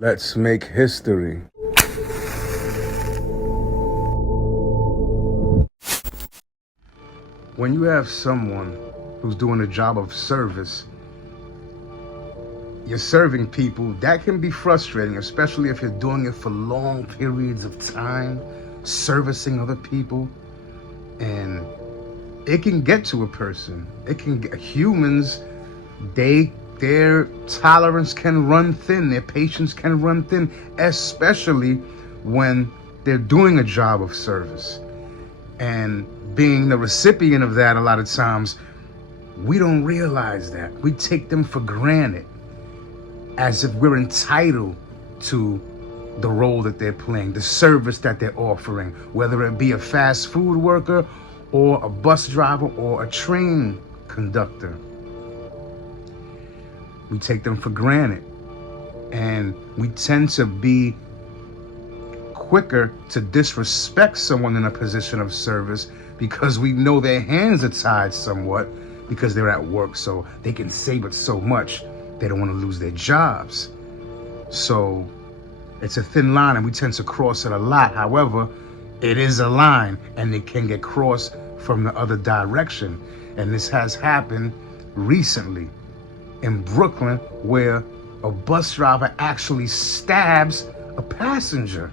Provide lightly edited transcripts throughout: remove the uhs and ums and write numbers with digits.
Let's make history. When you have someone who's doing a job of service, you're serving people, that can be frustrating, especially if you're doing it for long periods of time, servicing other people. And it can get to a person. It can get humans, their tolerance can run thin, their patience can run thin, especially when they're doing a job of service. And being the recipient of that, a lot of times, we don't realize that. We take them for granted, as if we're entitled to the role that they're playing, the service that they're offering, whether it be a fast food worker or a bus driver or a train conductor. We take them for granted, and we tend to be quicker to disrespect someone in a position of service because we know their hands are tied somewhat because they're at work, so they can say but so much. They don't want to lose their jobs. So it's a thin line, and we tend to cross it a lot. However, it is a line, and it can get crossed from the other direction. And this has happened recently in Brooklyn, where a bus driver actually stabs a passenger.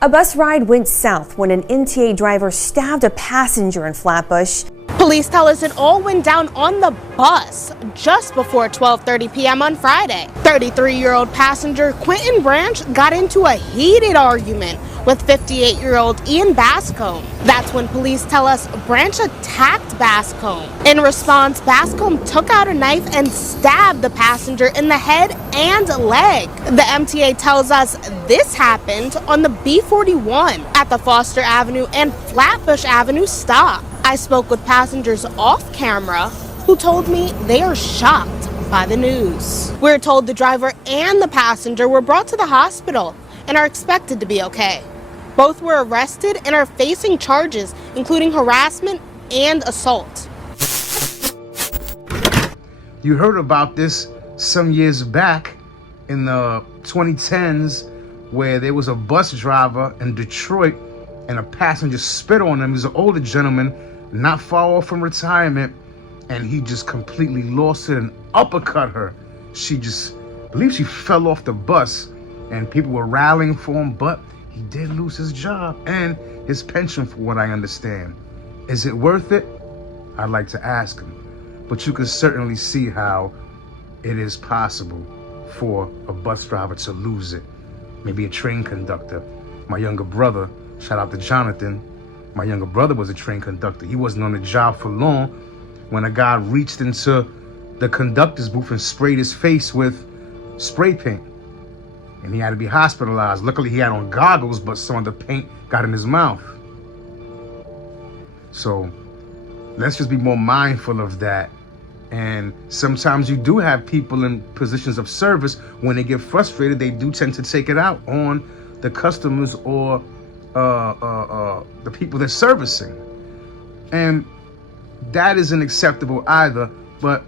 A bus ride went south when an MTA driver stabbed a passenger in Flatbush. Police tell us it all went down on the bus just before 12:30 p.m. on Friday. 33-year-old passenger Quentin Branch got into a heated argument with 58-year-old Ian Bascombe. That's when police tell us Branch attacked Bascombe. In response, Bascombe took out a knife and stabbed the passenger in the head and leg. The MTA tells us this happened on the B41 at the Foster Avenue and Flatbush Avenue stop. I spoke with passengers off camera who told me they are shocked by the news. We're told the driver and the passenger were brought to the hospital and are expected to be okay. Both were arrested and are facing charges, including harassment and assault. You heard about this some years back in the 2010s, where there was a bus driver in Detroit and a passenger spit on him. He was an older gentleman, not far off from retirement, and he just completely lost it and uppercut her. I believe she fell off the bus, and people were rallying for him, but he did lose his job and his pension, from what I understand. Is it worth it? I'd like to ask him. But you can certainly see how it is possible for a bus driver to lose it. Maybe a train conductor. My younger brother, shout out to Jonathan, my younger brother was a train conductor. He wasn't on the job for long when a guy reached into the conductor's booth and sprayed his face with spray paint. And he had to be hospitalized. Luckily, he had on goggles, but some of the paint got in his mouth. So let's just be more mindful of that. And sometimes you do have people in positions of service, when they get frustrated, they do tend to take it out on the customers or the people they're servicing. And that isn't acceptable either, but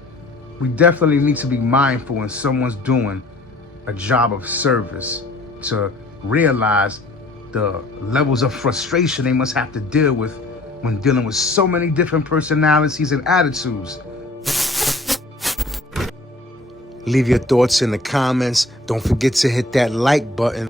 we definitely need to be mindful when someone's doing a job of service to realize the levels of frustration they must have to deal with when dealing with so many different personalities and attitudes. Leave your thoughts in the comments. Don't forget to hit that like button.